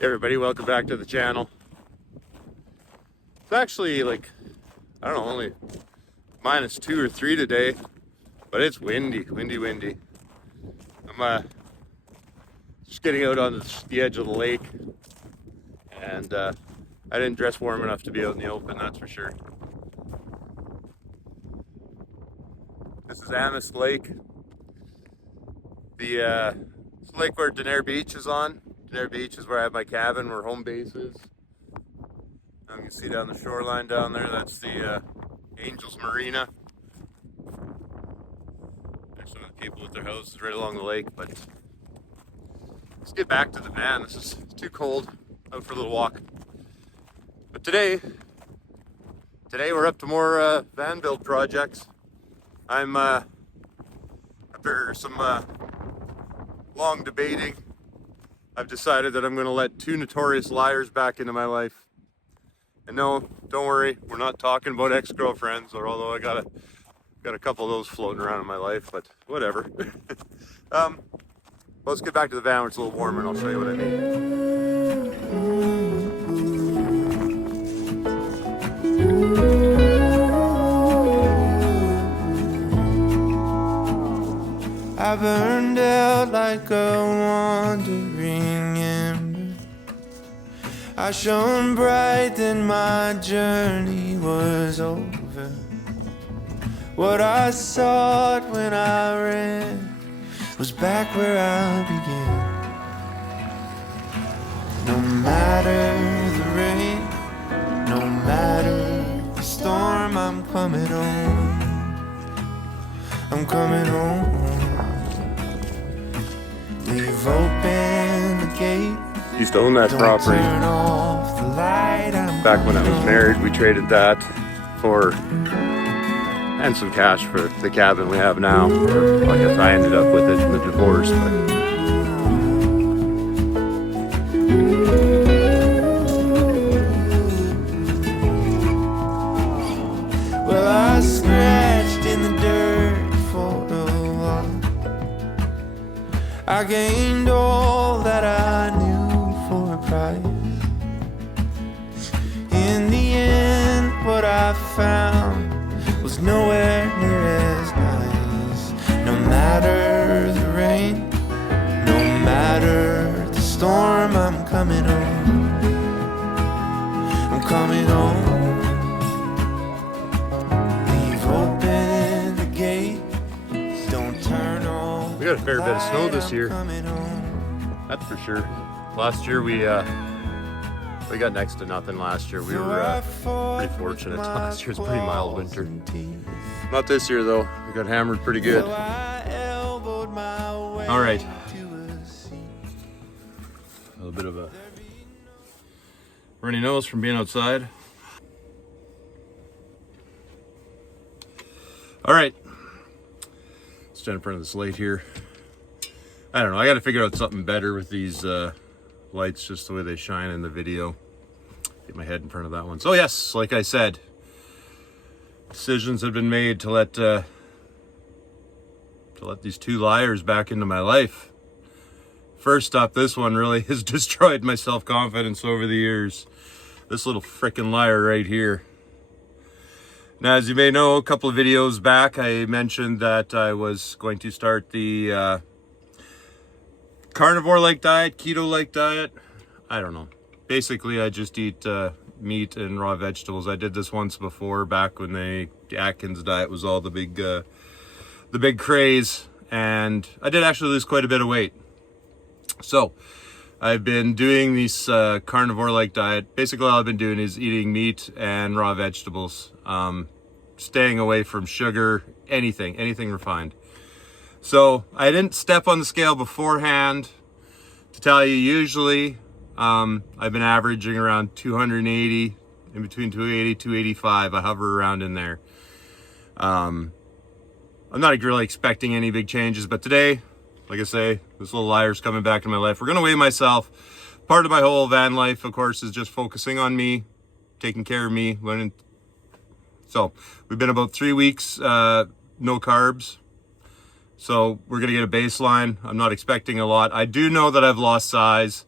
Hey everybody, welcome back to the channel. It's actually like, I don't know, only -2 or 3 today, but it's windy. I'm just getting out on the edge of the lake, and I didn't dress warm enough to be out in the open, that's for sure. This is Amos Lake. It's the lake where Denair Beach is on. Denair Beach is where I have my cabin, where home base is. You can see down the shoreline down there, that's the Angels Marina. There's some of the people with their houses right along the lake, but let's get back to the van. This is too cold. Out for a little walk. But today we're up to more van build projects. I'm after some long debating, I've decided that I'm going to let 2 notorious liars back into my life. And no, don't worry, we're not talking about ex-girlfriends, or although I got a couple of those floating around in my life, but whatever. Let's get back to the van where it's a little warmer and I'll show you what I mean. I burned out like a wandering ember. I shone bright, then my journey was over. What I sought when I ran was back where I began. No matter the rain, no matter the storm, I'm coming home. I'm coming home. Leave open the gate. Used to own that property. Turn off the light. Back when I was married, we traded that for, and some cash for the cabin we have now. Or, I guess I ended up with it in the divorce, but well, I scratched in the dirt for a while. I gained all that I knew for a price. In the end, what I found was nowhere near as nice. No matter the rain, no matter the storm, I'm coming home. I'm coming home. Leave open the gate. Don't turn off. we got a fair bit of snow this year. That's for sure. Last year we got next to nothing last year. We were pretty fortunate. Last year's a pretty mild winter. Not this year though. We got hammered pretty good. All right. A little bit of a runny nose from being outside. All right. Stand in front of this light here. I don't know. I got to figure out something better with these lights, just the way they shine in the video. Get my head in front of that one. So yes, like I said, decisions have been made to let these 2 liars back into my life. First up, this one really has destroyed my self-confidence over the years. This little frickin' liar right here. Now, as you may know, a couple of videos back, I mentioned that I was going to start the carnivore-like diet, keto-like diet. I don't know. Basically, I just eat meat and raw vegetables. I did this once before, back when the Atkins diet was all the big craze, and I did actually lose quite a bit of weight. So I've been doing this carnivore-like diet. Basically, all I've been doing is eating meat and raw vegetables, staying away from sugar, anything refined. So I didn't step on the scale beforehand to tell you. Usually I've been averaging around 280, in between 280, 285. I hover around in there. I'm not really expecting any big changes, but today, like I say, this little liar's coming back in my life. We're going to weigh myself. Part of my whole van life, of course, is just focusing on me, taking care of me. So we've been about 3 weeks, no carbs. So we're going to get a baseline. I'm not expecting a lot. I do know that I've lost size.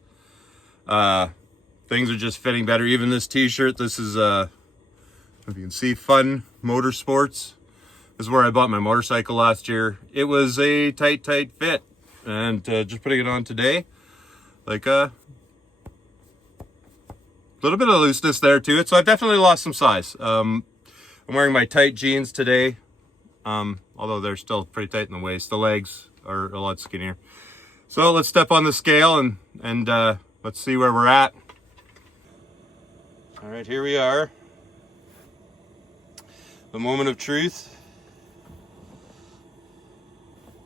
Things are just fitting better. Even this t-shirt, this is if you can see, Fun Motorsports. This is where I bought my motorcycle last year. It was a tight fit, and just putting it on today, like a little bit of looseness there to it. So I've definitely lost some size. I'm wearing my tight jeans today, although they're still pretty tight in the waist. The legs are a lot skinnier. So let's step on the scale and let's see where we're at. All right, here we are. The moment of truth.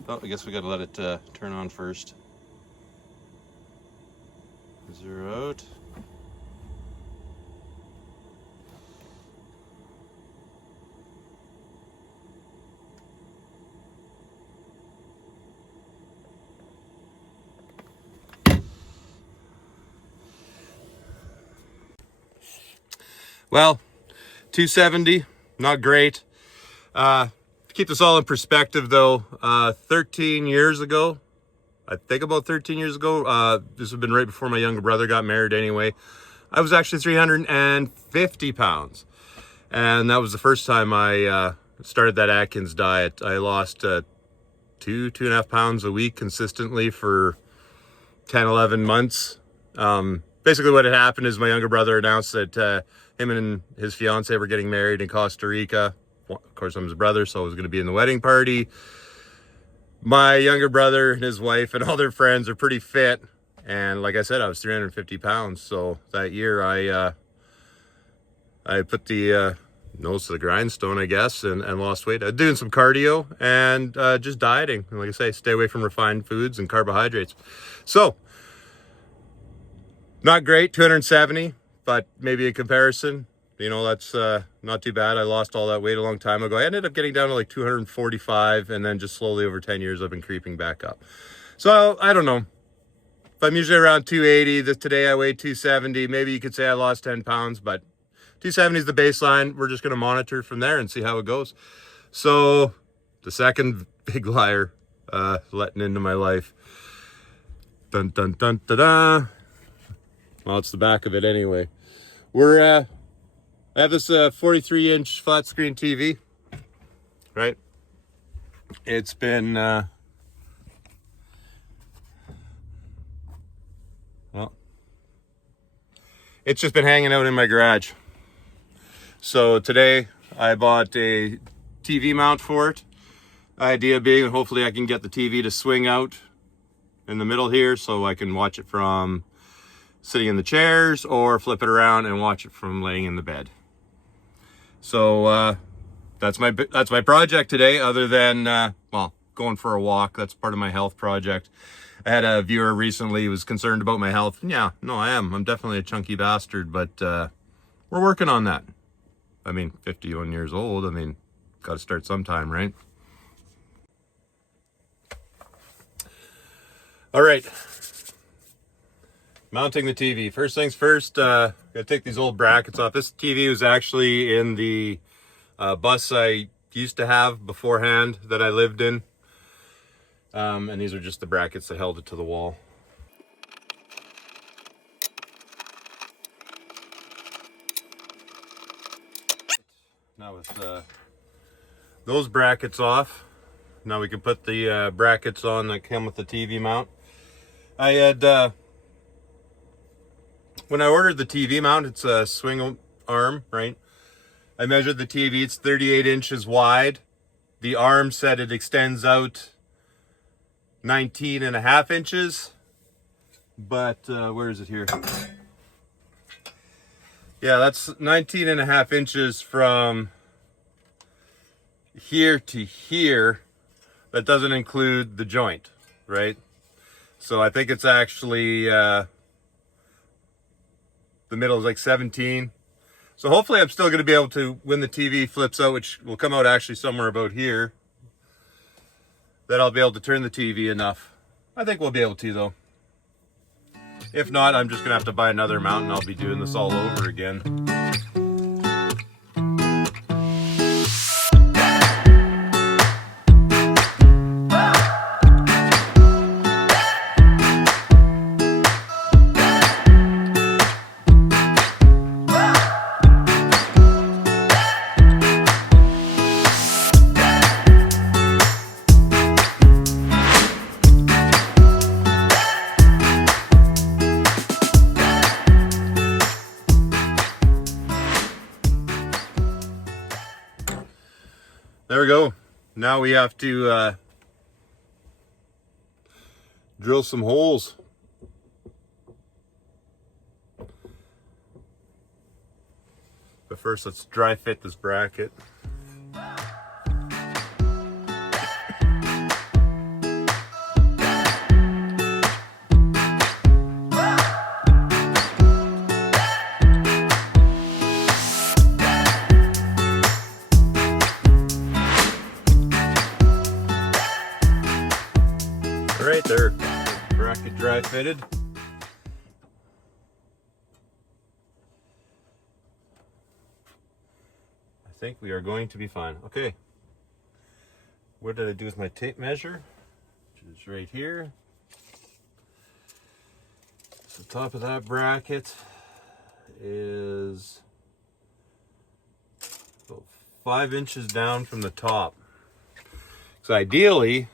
Oh, I guess we gotta let it turn on first. Zero out. Well, 270, not great. To keep this all in perspective though, 13 years ago, I think about 13 years ago, this would have been right before my younger brother got married anyway, I was actually 350 pounds. And that was the first time I started that Atkins diet. I lost 2.5 pounds a week consistently for 10, 11 months. Basically what had happened is my younger brother announced that him and his fiance were getting married in Costa Rica. Well, of course, I'm his brother, so I was going to be in the wedding party. My younger brother and his wife and all their friends are pretty fit. And like I said, I was 350 pounds. So that year I put the nose to the grindstone, I guess, and lost weight. I was doing some cardio and just dieting. And like I say, stay away from refined foods and carbohydrates. So, not great, 270, but maybe in comparison, you know, that's not too bad. I lost all that weight a long time ago. I ended up getting down to like 245, and then just slowly over 10 years, I've been creeping back up. So I don't know. If I'm usually around 280, today I weigh 270. Maybe you could say I lost 10 pounds, but 270 is the baseline. We're just going to monitor from there and see how it goes. So the second big liar letting into my life. Dun, dun, dun, da, da. Well, it's the back of it anyway. I have this 43-inch flat screen TV, right? It's been, well, it's just been hanging out in my garage. So today I bought a TV mount for it. Idea being, hopefully I can get the TV to swing out in the middle here so I can watch it from sitting in the chairs or flip it around and watch it from laying in the bed. So that's my project today, other than well, going for a walk. That's part of my health project. I had a viewer recently who was concerned about my health. Yeah, no, I am. I'm definitely a chunky bastard, but we're working on that. I mean, 51 years old. I mean, got to start sometime, right? All right. Mounting the TV. First things first, gotta take these old brackets off. This TV was actually in the bus I used to have beforehand that I lived in. And these are just the brackets that held it to the wall. Now with those brackets off, now we can put the brackets on that come with the TV mount. I had when I ordered the TV mount, it's a swing arm, right? I measured the TV, it's 38 inches wide. The arm said it extends out 19.5 inches. But where is it here? Yeah, that's 19.5 inches from here to here. That doesn't include the joint, right? So I think it's actually the middle is like 17. So hopefully I'm still going to be able to, when the TV flips out, which will come out actually somewhere about here, that I'll be able to turn the TV enough. I think we'll be able to though. If not, I'm just going to have to buy another mount and I'll be doing this all over again. There we go. Now we have to drill some holes. But first, let's dry fit this bracket. Right there, bracket dry fitted. I think we are going to be fine. Okay, what did I do with my tape measure? Which is right here. So the top of that bracket is about 5 inches down from the top. So ideally,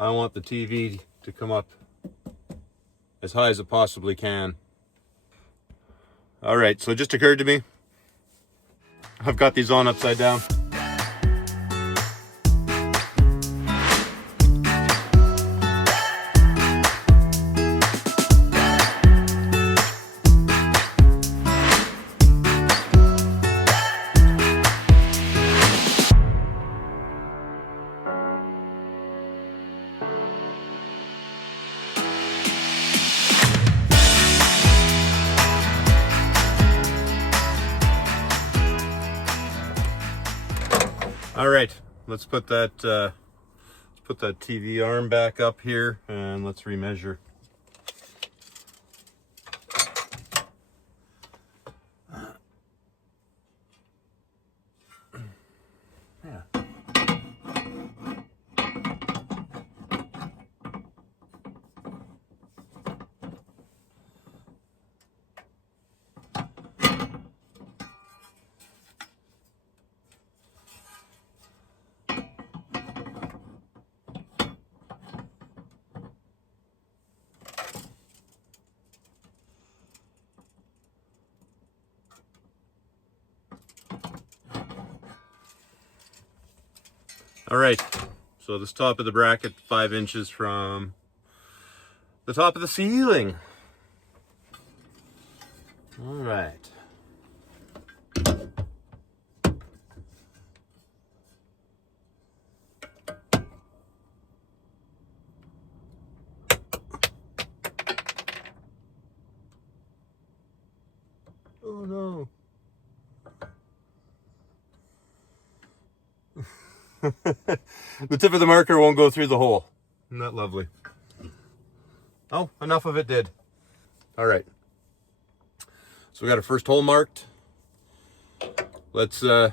I want the TV to come up as high as it possibly can. All right, so it just occurred to me, I've got these on upside down. All right, let's put that TV arm back up here and let's remeasure. Yeah. All right, so this top of the bracket, 5 inches from the top of the ceiling. All right. Oh no. The tip of the marker won't go through the hole. Isn't that lovely? Oh, enough of it did. All right. So we got our first hole marked. Let's get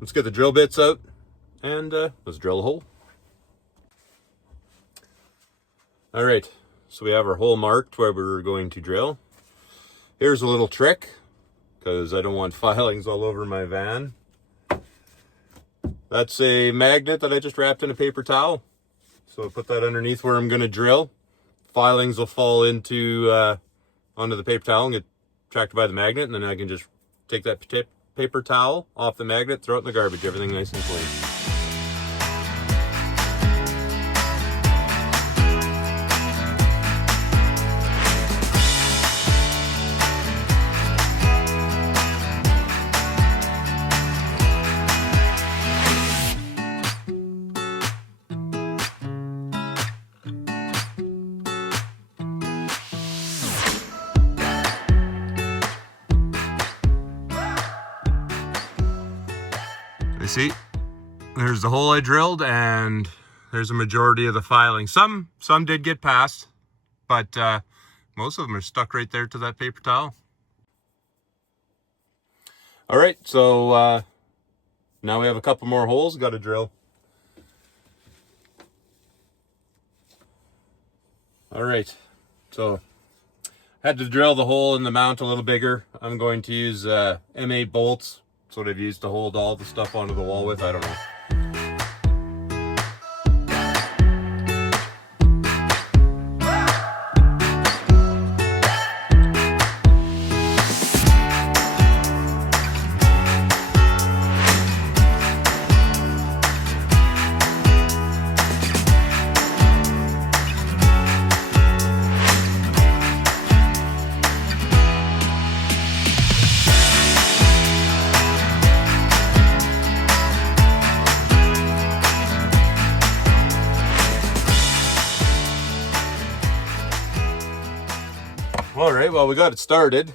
the drill bits out and let's drill a hole. All right. So we have our hole marked where we're going to drill. Here's a little trick because I don't want filings all over my van. That's a magnet that I just wrapped in a paper towel. So I put that underneath where I'm going to drill. Filings will fall into onto the paper towel and get attracted by the magnet, and then I can just take that paper towel off the magnet, throw it in the garbage, everything nice and clean. You see, there's the hole I drilled, and there's a majority of the filing. Some did get past, but most of them are stuck right there to that paper towel. All right, so now we have a couple more holes got to drill. All right, so I had to drill the hole in the mount a little bigger. I'm going to use M8 bolts. That's what I've used to hold all the stuff onto the wall with. I don't know. All right, well, we got it started.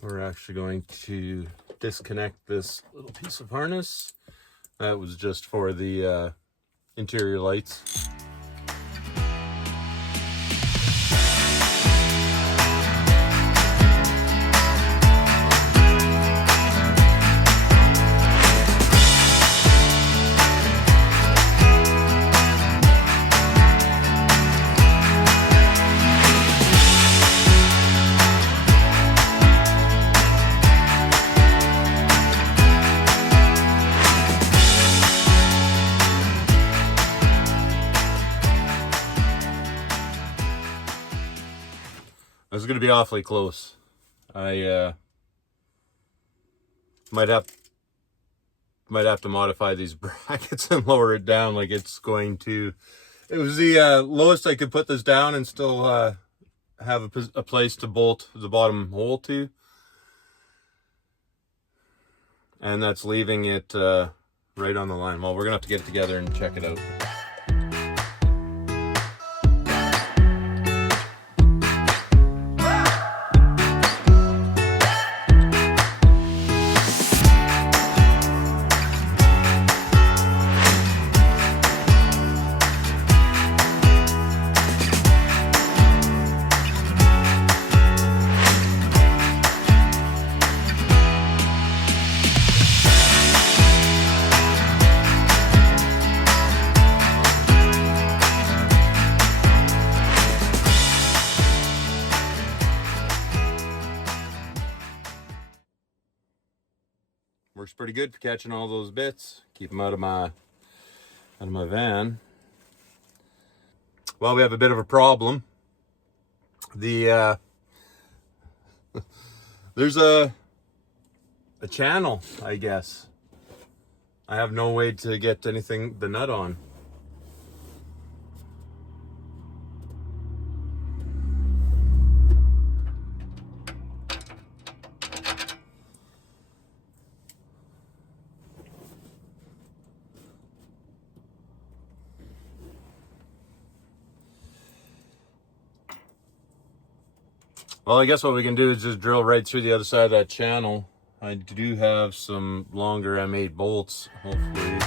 We're actually going to disconnect this little piece of harness. That was just for the interior lights. This is going to be awfully close. I might have to modify these brackets and lower it down. Like it's going to. It was the lowest I could put this down and still have a place to bolt the bottom hole to, and that's leaving it right on the line. Well, we're gonna have to get it together and check it out. Works pretty good for catching all those bits. Keep them out of my van. Well, we have a bit of a problem. The there's a channel, I guess. I have no way to get the nut on. Well, I guess what we can do is just drill right through the other side of that channel. I do have some longer M8 bolts, hopefully.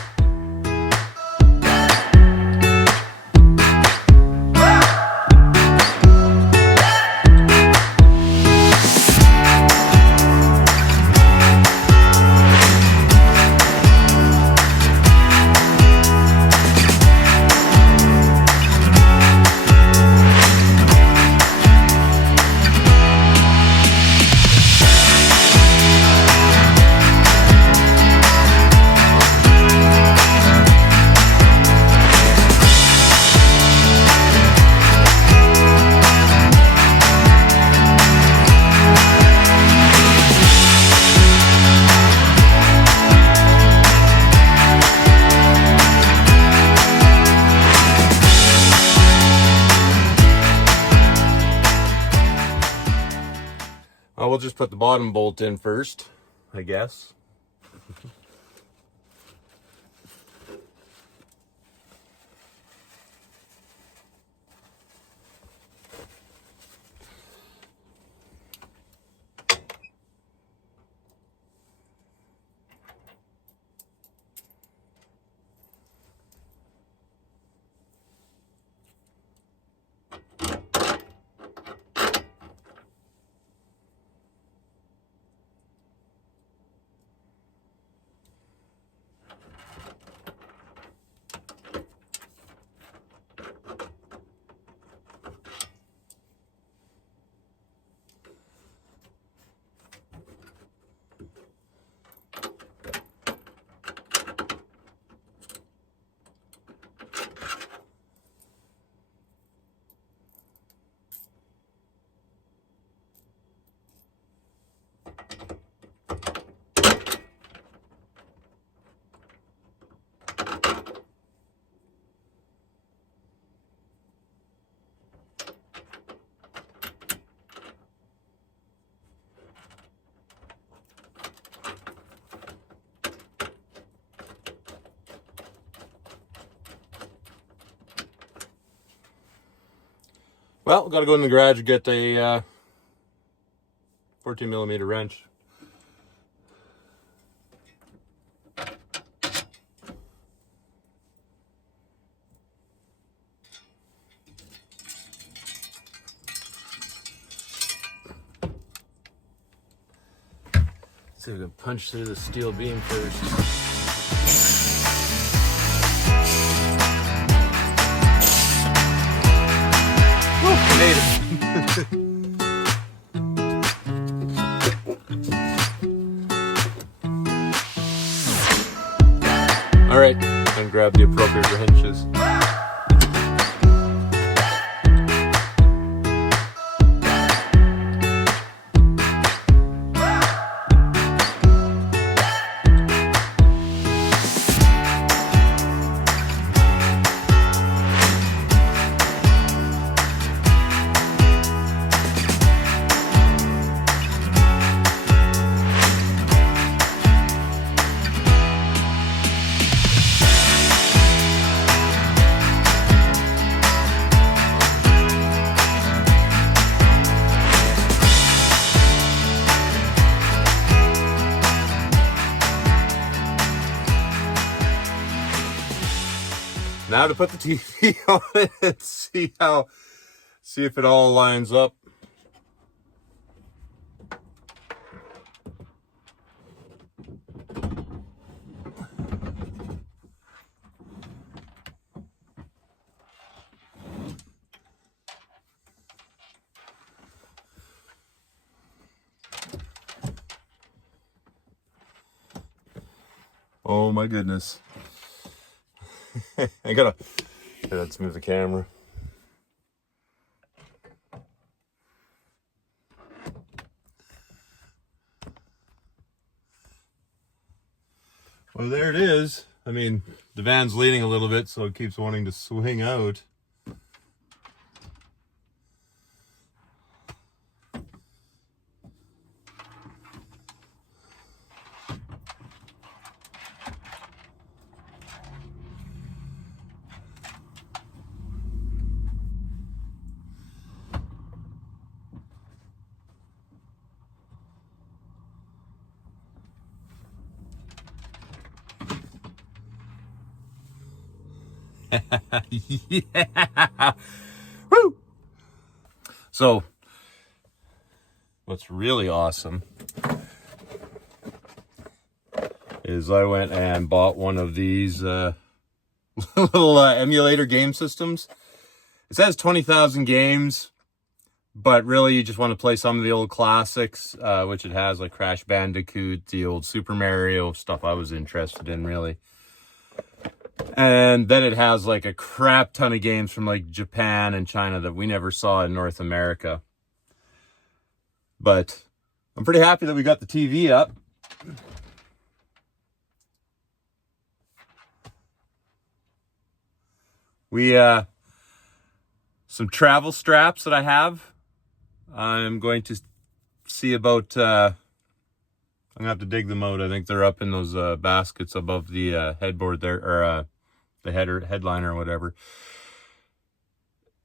We'll just put the bottom bolt in first, I guess. Well, got to go in the garage and get a 14mm wrench. See if we can punch through the steel beam first. Woo, made it. All right, and grab the appropriate wrenches. Now to put the TV on it and see if it all lines up. Oh my goodness. Let's move the camera. Well, there it is. I mean, the van's leaning a little bit, so it keeps wanting to swing out. Yeah. Woo! So, what's really awesome is I went and bought one of these little emulator game systems. It says 20,000 games, but really you just want to play some of the old classics, which it has, like Crash Bandicoot, the old Super Mario stuff I was interested in, really. And then it has like a crap ton of games from like Japan and China that we never saw in North America. But I'm pretty happy that we got the TV up. We, some travel straps that I have. I'm going to see about, I'm gonna have to dig them out. I think they're up in those baskets above the headboard there, or the headliner or whatever.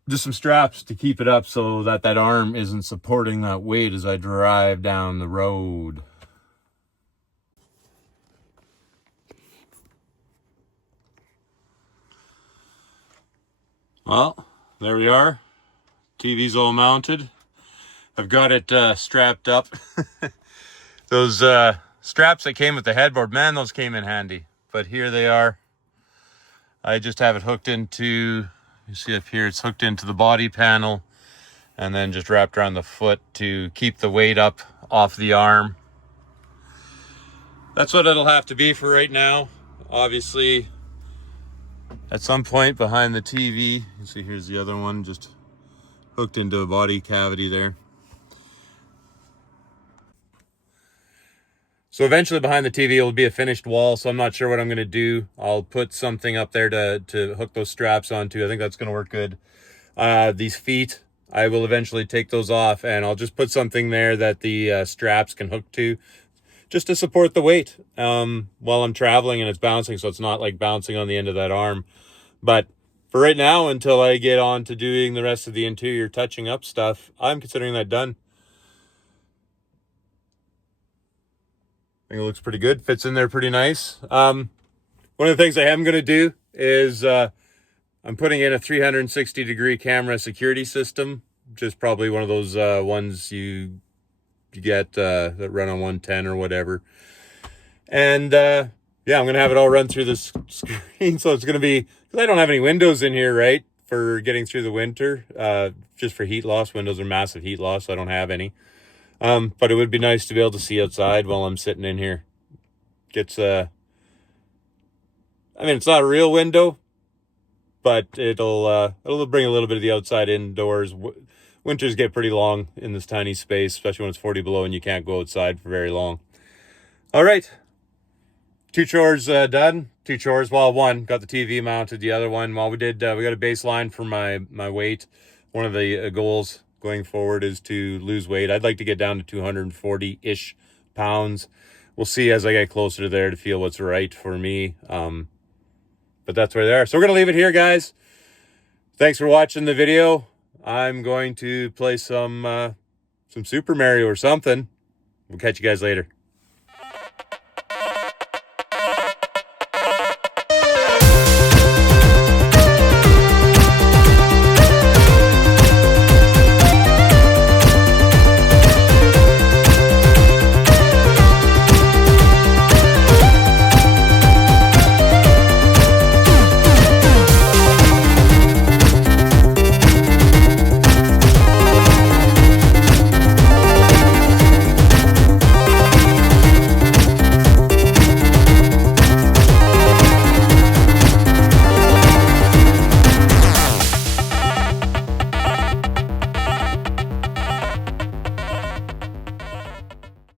Just some straps to keep it up so that that arm isn't supporting that weight as I drive down the road. Well, there we are. TV's all mounted. I've got it strapped up. Those straps that came with the headboard, man, those came in handy. But here they are. I just have it hooked into, you see up here, it's hooked into the body panel and then just wrapped around the foot to keep the weight up off the arm. That's what it'll have to be for right now. Obviously, at some point behind the TV, you see here's the other one, just hooked into a body cavity there. So eventually behind the TV will be a finished wall, so I'm not sure what I'm going to do. I'll put something up there to hook those straps onto. I think that's going to work good. These feet, I will eventually take those off, and I'll just put something there that the straps can hook to, just to support the weight while I'm traveling and it's bouncing, so it's not like bouncing on the end of that arm. But for right now, until I get on to doing the rest of the interior touching up stuff, I'm considering that done. I think it looks pretty good. Fits in there pretty nice. One of the things I am going to do is I'm putting in a 360-degree camera security system. Just probably one of those ones you get that run on 110 or whatever. And yeah, I'm going to have it all run through this screen. So it's going to be, because I don't have any windows in here, right, for getting through the winter, just for heat loss. Windows are massive heat loss, so I don't have any. But it would be nice to be able to see outside while I'm sitting in here. Gets, I mean, it's not a real window, but it'll bring a little bit of the outside indoors. Winters get pretty long in this tiny space, especially when it's 40 below and you can't go outside for very long. All right. 2 chores done. 2 chores. Well, one, got the TV mounted. The other one, well, we got a baseline for my weight. One of the goals going forward is to lose weight. I'd like to get down to 240-ish pounds. We'll see as I get closer to there to feel what's right for me. But that's where they are. So we're going to leave it here, guys. Thanks for watching the video. I'm going to play some Super Mario or something. We'll catch you guys later.